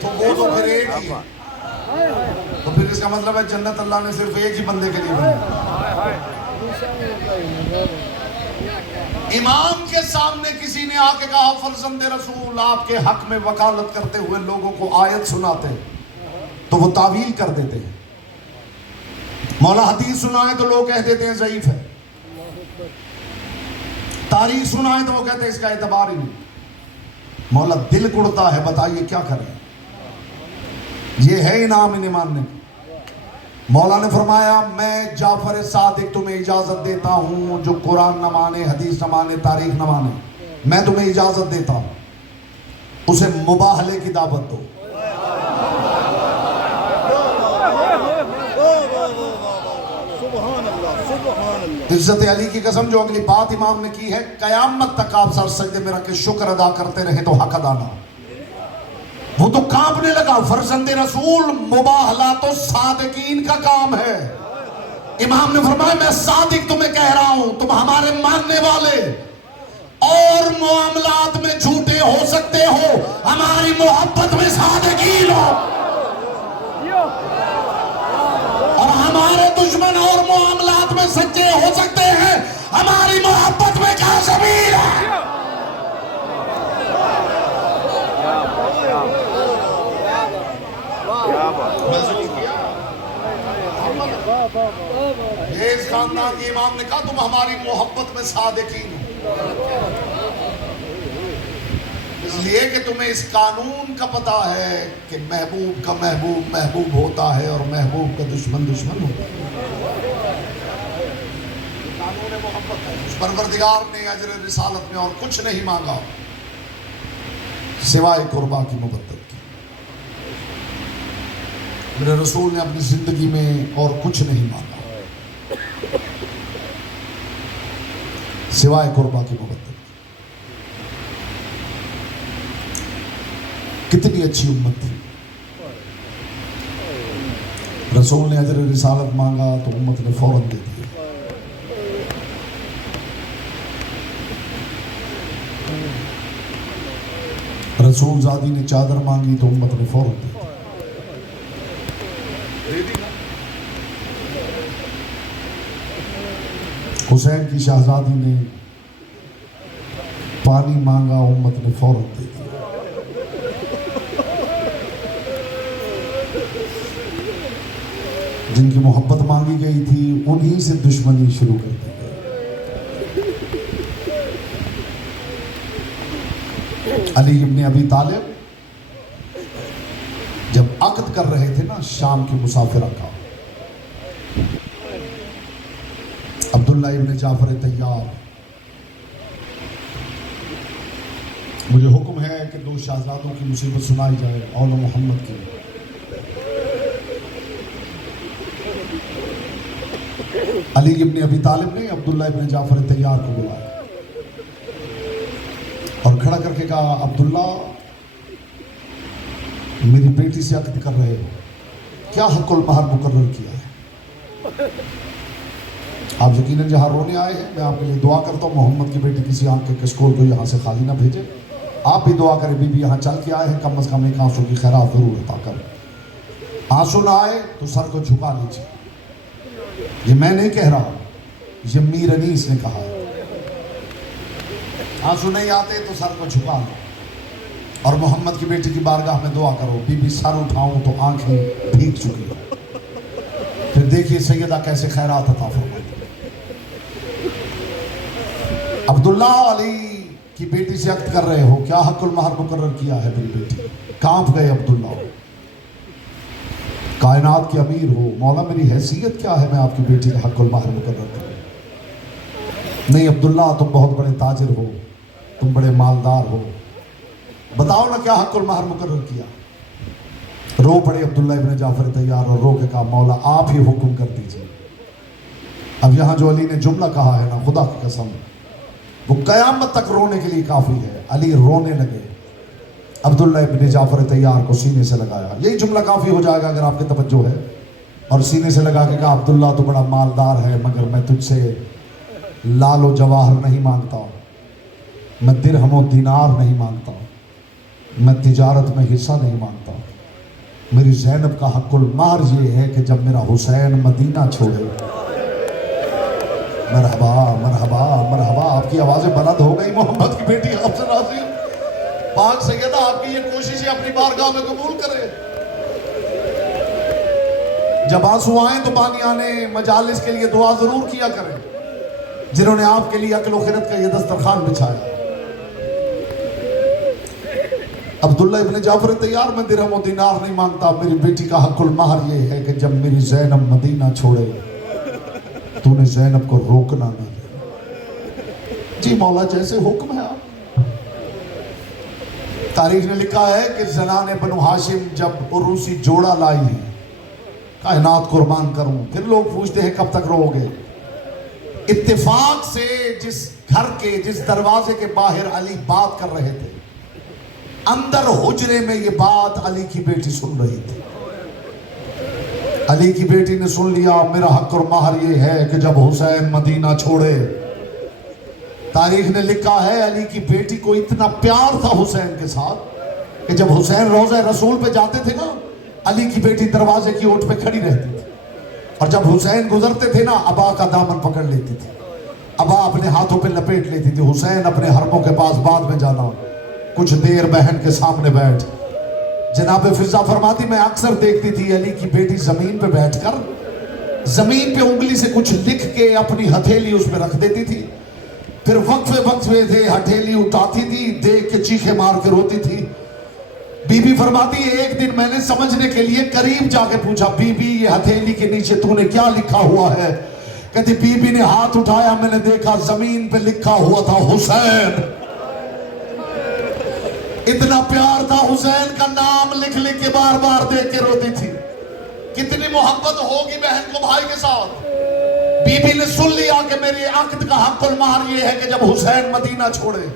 तो वो तो फिर एक ही, तो फिर इसका मतलब है जन्नत अल्लाह ने सिर्फ एक ही बंदे के लिए बनाई। इमाम के सामने किसी ने आके कहा फर्जंद रसूल आपके हक में वकालत करते हुए लोगों को आयत सुनाते, तो वो तावील कर देते हैं। मौला हदीस सुनाए तो लोग कह देते हैं ज़ईफ है, तारीख सुनाए तो वो कहते हैं इसका एतबार ही नहीं। मौला दिल कुड़ता है, बताइए क्या करें। ये है इनाम इन्हें मानने। मौला ने फरमाया मैं जाफर सादिक तुम्हें इजाजत देता हूं, जो कुरान न माने, हदीस न माने, तारीख न माने, मैं तुम्हें इजाजत देता हूं, उसे मुबाहले की दावत दो। इज्जत अली की कसम, जो अगली बात इमाम ने की है, कयामत तक आप सर सजदे में रख के शुक्र अदा करते रहे तो हक अदा ना। वो तो कांपने लगा। फर्जंद रसूल मुबाहला तो सादिकीन का काम है। इमाम ने फरमाया मैं सादिक तुम्हें कह रहा हूं, तुम हमारे मानने वाले और मामलात में झूठे हो सकते हो, हमारी मोहब्बत में सादिकीन हो, और हमारे दुश्मन और मामलात में सच्चे हो सकते हैं, हमारी मोहब्बत में काज़िमीन है। ये इस खानदान के इमाम ने कहा तुम हमारी मोहब्बत में सादिकीन हो, इसलिए कि तुम्हें इस कानून का पता है कि महबूब का महबूब महबूब होता है और महबूब का दुश्मन दुश्मन होता है। कानून मोहब्बत है। उस परवरदिगार ने अजर रिसालत में और कुछ नहीं मांगा सिवाय कुर्बा की मोहब्बत की। मेरे रसूल ने अपनी जिंदगी में और कुछ नहीं मांगा सिवाय कुर्बा की मोहब्बत। कितनी अच्छी उम्मत थी। रसूल ने अजर रिसालत मांगा तो उम्मत ने फौरन दे दिया। रसूल ज़ादी ने चादर मांगी तो उम्मत ने फौरन दे दी। हुसैन की शहजादी ने पानी मांगा, उम्मत ने फौरन दे दिया। जिनकी मोहब्बत मांगी गई थी उन्हीं से दुश्मनी शुरू कर दी गई। अली इब्ने अबी तालिब जब अक़द कर रहे थे ना शाम की मुसाफिरा का, अब्दुल्ला इब्ने जाफर तैयार, मुझे हुक्म है कि दो शहजादों की मुसीबत सुनाई जाए औल मोहम्मद की। अली इब्ने अबी तालिब ने अब्दुल्ला इब्ने जाफर तैयार को बुलाया और खड़ा करके कहा, अब्दुल्ला मेरी बेटी से अक़द कर रहे हो, क्या हक़ुल महर मुकर्रर किया है? आप यकीनन जहाँ रोने आए हैं, मैं आपके लिए दुआ करता हूँ मोहम्मद की बेटी किसी आंख के कशकोल को यहाँ से खाली ना भेजे। आप भी दुआ करें, बीबी यहाँ चल के आए हैं, कम अज़ कम एक आंसू की खैरात जरूर अता करें। आंसू ना आए तो सर को झुका लीजिए। ये मैं नहीं कह रहा, ये मीर अनीस ने कहा है। आंसू नहीं आते तो सर को झुका लो और मोहम्मद की बेटी की बारगाह में दुआ करो, बीबी सर उठाऊं तो आंखें भीग चुकी हो। फिर देखिए सैयदा कैसे खैरात अता फरमाती। अब्दुल्ला अली की बेटी से अक़द कर रहे हो, क्या हक़ुल महर मुकर्रर किया है मेरी बेटी? कांप गए अब्दुल्ला। कायनात के अमीर हो, मौला मेरी हैसियत क्या है मैं आपकी बेटी का हक़ुल महर मुकर्रर करूं? नहीं अब्दुल्ला, तुम बहुत बड़े ताजिर हो, तुम बड़े मालदार हो, बताओ ना क्या हक़ुल महर मुकर्रर किया? रो पड़े अब्दुल्ला इब्ने जाफर तैयार और रो के कहा, मौला आप ही हुक्म कर दीजिए। अब यहाँ जो अली ने जुमला कहा है ना, खुदा की कसम वो क़यामत तक रोने के लिए काफ़ी है। अली रोने लगे, अब्दुल्ला इब्ने जाफर तैयार को सीने से लगाया। यही जुमला काफ़ी हो जाएगा अगर आपकी तवज्जो है। और सीने से लगा के कहा, अब्दुल्ला तो बड़ा मालदार है, मगर मैं तुझसे लाल व जवाहर नहीं मांगता, मैं दिरहम व दीनार नहीं मांगता, मैं तिजारत में हिस्सा नहीं मांगता। मेरी ज़ैनब का हक़ुल महर ये है कि जब मेरा हुसैन मदीना छोड़े। मरहबा मरहबा मरहबा, आपकी आवाज़ें बुलंद हो गई। मोहम्मद की बेटी आपसे नाज़िर पाक सैयदा आपकी ये कोशिश है अपनी बारगाह में कबूल करे। जब आंसू आए तो बानियाने मजालिस के लिए दुआ जरूर किया करें, जिन्होंने आपके लिए अक्ल व खिरत का ये दस्तरखान बिछाया। अब्दुल्ला इब्ने जाफर तैयार, मैं दिरहम व दीनार नहीं मांगता, मेरी बेटी का हक़ुल महर ये है कि जब मेरी ज़ैनब मदीना छोड़े तूने ज़ैनब को रोकना ना। जी मौला जैसे हुक्म है आप। तारीख ने लिखा है कि ज़नाने बनु हाशिम जब उरूसी जोड़ा लाई है, कायनात कुर्बान करूं, फिर लोग पूछते हैं कब तक रोओगे। इत्तेफाक से जिस घर के जिस दरवाजे के बाहर अली बात कर रहे थे, अंदर हुजरे में ये बात अली की बेटी सुन रही थी। अली की बेटी ने सुन लिया, मेरा हक़ और महर ये है कि जब हुसैन मदीना छोड़े। तारीख ने लिखा है अली की बेटी को इतना प्यार था हुसैन के साथ कि जब हुसैन रोज़ा रसूल पे जाते थे ना, अली की बेटी दरवाजे की ओट पे खड़ी रहती थी और जब हुसैन गुजरते थे ना, अबा का दामन पकड़ लेती थी, अबा अपने हाथों पे लपेट लेती थी। हुसैन अपने हरमों के पास बाद में जाना, कुछ देर बहन के सामने बैठ। जनाब फिजा फरमाती, मैं अक्सर देखती थी अली की बेटी जमीन पे बैठकर जमीन पे उंगली से कुछ लिख के अपनी हथेली उस पर रख देती थी, फिर वक्फे थे हथेली उठाती थी, देख के चीखे मार के रोती थी। बीबी फरमाती है एक दिन मैंने समझने के लिए करीब जाके पूछा, बीबी ये हथेली के नीचे तूने क्या लिखा हुआ है? कहती बीबी ने हाथ उठाया, मैंने देखा जमीन पे लिखा हुआ था हुसैन। इतना प्यार था हुसैन का नाम लिख लिख के बार बार देख के रोती थी। कितनी मोहब्बत होगी बहन को भाई के साथ। बीबी ने सुन लिया कि मेरी अक्द का हक़ुल मार ये है कि जब हुसैन मदीना छोड़े,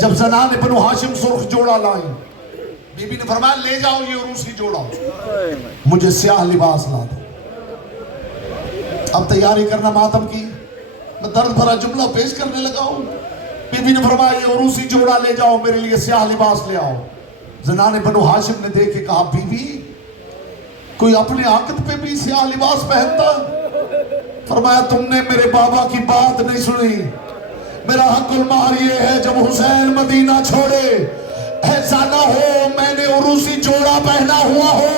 जब ज़नाने बनु हाशिम सुर्ख जोड़ा लाई, बीबी ने फरमाया ले जाओ ये उरूसी जोड़ा, मुझे स्याह लिबास ला दो। अब तैयारी करना मातम की, मैं दर्द भरा जुमला पेश करने लगा हूं। बीबी ने फरमाया ये उरूसी जोड़ा ले जाओ, मेरे लिए स्याह लिबास ले आओ। ज़नाने बनु हाशिम ने देख के कहा बीबी कोई अपने आकत पे भी स्याह लिबास पहनता? फरमाया तुमने मेरे बाबा की बात नहीं सुनी। मेरा हक़ुल मार ये है जब हुसैन मदीना छोड़े, ऐसा ना हो मैंने उरूसी जोड़ा पहना हुआ हो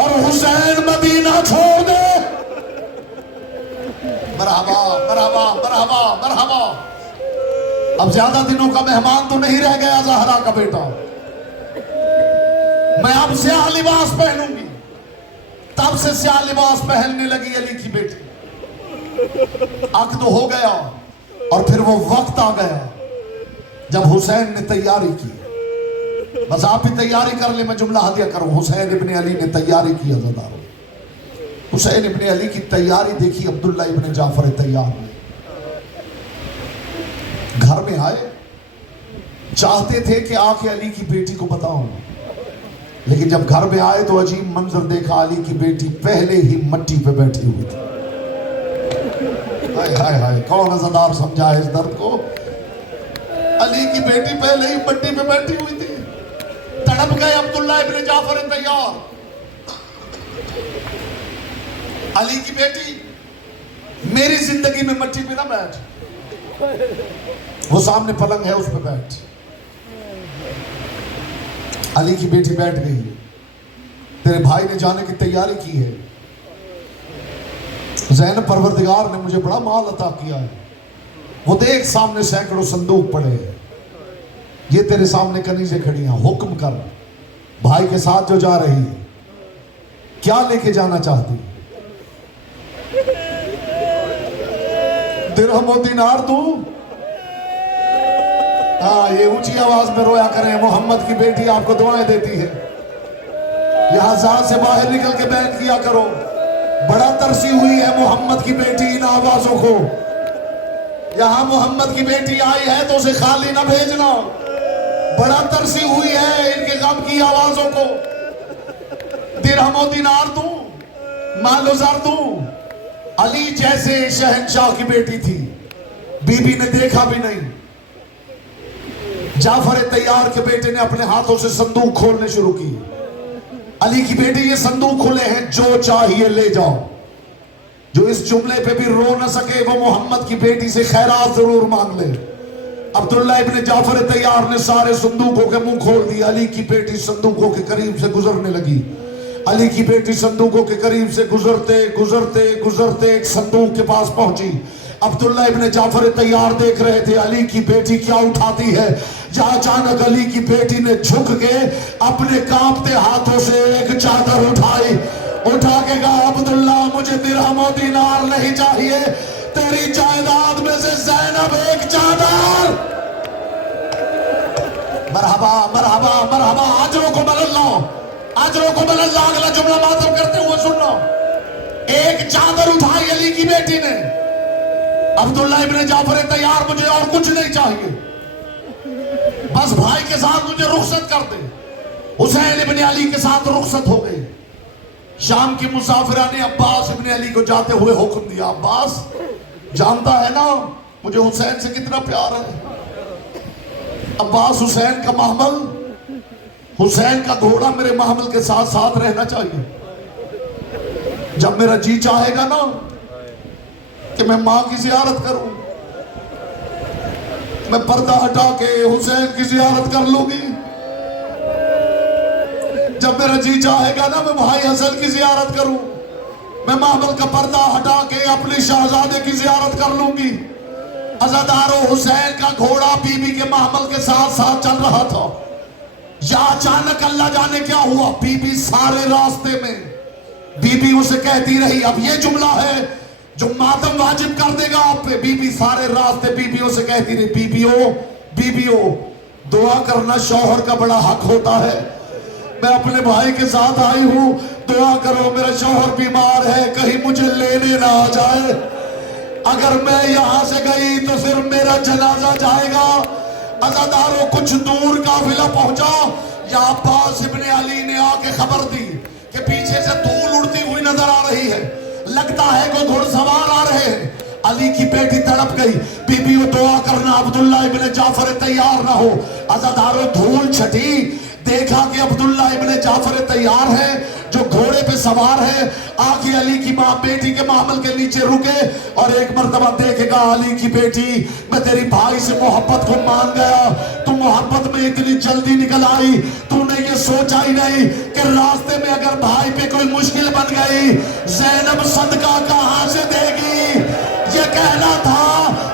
और हुसैन मदीना छोड़ दे। मरहबा मरहबा मरहबा मरहबा। अब ज्यादा दिनों का मेहमान तो नहीं रह गया ज़हरा का बेटा। मैं अब स्याह लिबास पहनूंगी। तब से स्याह लिबास पहनने लगी अली की बेटी। अक़्द हो गया और फिर वो वक्त आ गया जब हुसैन ने तैयारी की। बस आप भी तैयारी कर ले, मैं जुमला हदिया करूं। हुसैन इब्ने अली ने तैयारी की। अज़ादारों, हुसैन इब्ने अली की तैयारी देखी अब्दुल्ला इब्ने जाफर तैयार ने। घर में आए, चाहते थे कि आके अली की बेटी को बताऊं, लेकिन जब घर में आए तो अजीब मंजर देखा। अली की बेटी पहले ही मट्टी पे बैठी हुई थी। हाय हाय हाय, कौन अज़ादार समझा है इस दर्द को? अली की बेटी पहले ही मट्टी पे बैठी हुई थी। तड़प गए अब्दुल्ला इब्ने जाफर तैयार। अली की बेटी, मेरी जिंदगी में मट्टी पे ना बैठ, वो सामने पलंग है उस पे बैठ। अली की बेटी बैठ गई। तेरे भाई ने जाने की तैयारी की है। ज़ैनब परवरदिगार ने मुझे बड़ा माल अता किया है। वो देख सामने सैकड़ों संदूक पड़े हैं, ये तेरे सामने कनीज़ें खड़ी हैं। हुक्म कर, भाई के साथ जो जा रही है क्या लेके जाना चाहती? दिरहम और दिनार तू? हाँ, ये ऊंची आवाज में रोया करें। मोहम्मद की बेटी आपको दुआएं देती है। यहां जात से बाहर निकल के बयान किया करो। बड़ा तरसी हुई है मोहम्मद की बेटी इन आवाजों को। यहां मोहम्मद की बेटी आई है तो उसे खाली ना भेजना। बड़ा तरसी हुई है इनके गम की आवाजों को। दिरहम और दिनार दूं, मालो ज़र दूं। अली जैसे शहंशाह की बेटी थी, बीबी ने देखा भी नहीं। जाफर तैयार के बेटे ने अपने हाथों से संदूक खोलने शुरू की। अली की बेटी, ये संदूक खुले हैं, जो चाहिए ले जाओ। जो इस जुमले पे भी रो न सके वो मोहम्मद की बेटी से खैरात जरूर मांग ले। अब्दुल्ला इब्ने जाफर तैयार ने सारे संदूकों के मुंह खोल दिए। अली की बेटी संदूकों के करीब से गुजरने लगी। अली की बेटी संदूकों के करीब से गुजरते गुजरते गुजरते एक संदूक के पास पहुंची। अब्दुल्ला इब्ने जाफर तैयार देख रहे थे अली की बेटी क्या उठाती है। जहां अचानक अली की बेटी ने झुक के अपने कांपते हाथों से एक चादर उठाई। उठा के कहा, अब्दुल्ला मुझे दिरहम और दीनार नहीं चाहिए, तेरी जायदाद में से ज़ैनब एक चादर। मरहबा मरहबा मरहबा। आजरों को बदल लो, आजरों को बदल लो। अगला जुमला मातम करते हुए सुन लो। एक चादर उठाई अली की बेटी ने। अब्दुल्ला इब्ने जाफर तैयार, मुझे और कुछ नहीं चाहिए, बस भाई के साथ मुझे रुखसत कर दे। हुसैन इब्ने अली के साथ रुखसत हो गई। शाम की मुसाफिरा ने अब्बास इब्ने अली को जाते हुए हुक्म दिया, अब्बास जानता है ना मुझे हुसैन से कितना प्यार है। अब्बास, हुसैन का महमल, हुसैन का घोड़ा मेरे महमल के साथ साथ रहना चाहिए। जब मेरा जी चाहेगा ना कि मैं मां की जियारत करूं, मैं पर्दा हटा के हुसैन की जियारत कर लूंगी। जब मेरा जी चाहेगा ना मैं भाई हसन की जियारत करूं। मैं महमल का पर्दा हटा के अपने शहजादे की जियारत कर लूंगी। अज़ादारो हुसैन का घोड़ा बीबी के महमल के साथ साथ चल रहा था। या अचानक अल्लाह जाने क्या हुआ, बीबी सारे रास्ते में बीबी उसे कहती रही। अब ये जुमला है जो मातम वाजिब कर देगा आप पे। बीबी सारे रास्ते बीबियों से कहती रही, बीबियों दुआ करना शौहर का बड़ा हक होता है। मैं अपने भाई के साथ आई हूं, दुआ करो, मेरा शौहर बीमार है, कहीं मुझे लेने ना आ जाए। अगर मैं यहां से गई तो फिर मेरा जनाजा जाएगा। अज़ादारों कुछ दूर काफिला पहुंचा, या अब्बास इब्ने अली ने आके खबर दी कि पीछे से धूल उड़ती हुई नजर आ रही है, लगता है कोई घुड़सवार आ रहे हैं। अली की बेटी तड़प गई, बीबियों दुआ करना अब्दुल्ला इब्ने जाफर तैयार ना हो। अज़ादारों धूल छटी, देखा कि अब्दुल्ला इब्ने जाफर तैयार है जो घोड़े पे सवार है। आके अली की मां बेटी के मामल के नीचे रुके और एक मर्तबा देखेगा अली की बेटी, मैं तेरी भाई से मोहब्बत को मान गया, तू मोहब्बत में इतनी जल्दी निकल आई, तूने ये सोचा ही नहीं कि रास्ते में अगर भाई पे कोई मुश्किल बन गई ज़ैनब सदका कहां से देगी। ये कहना था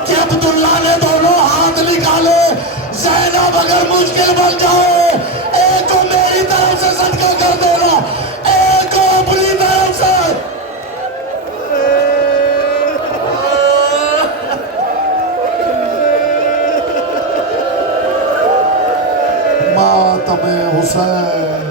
कि अब्दुल्ला ने दोनों हाथ निकाले, ज़ैनब अगर मुश्किल बन जाए एक को मेरी तरफ से सदका कर देना, एक को अपनी तरफ से। मातम हुसैन।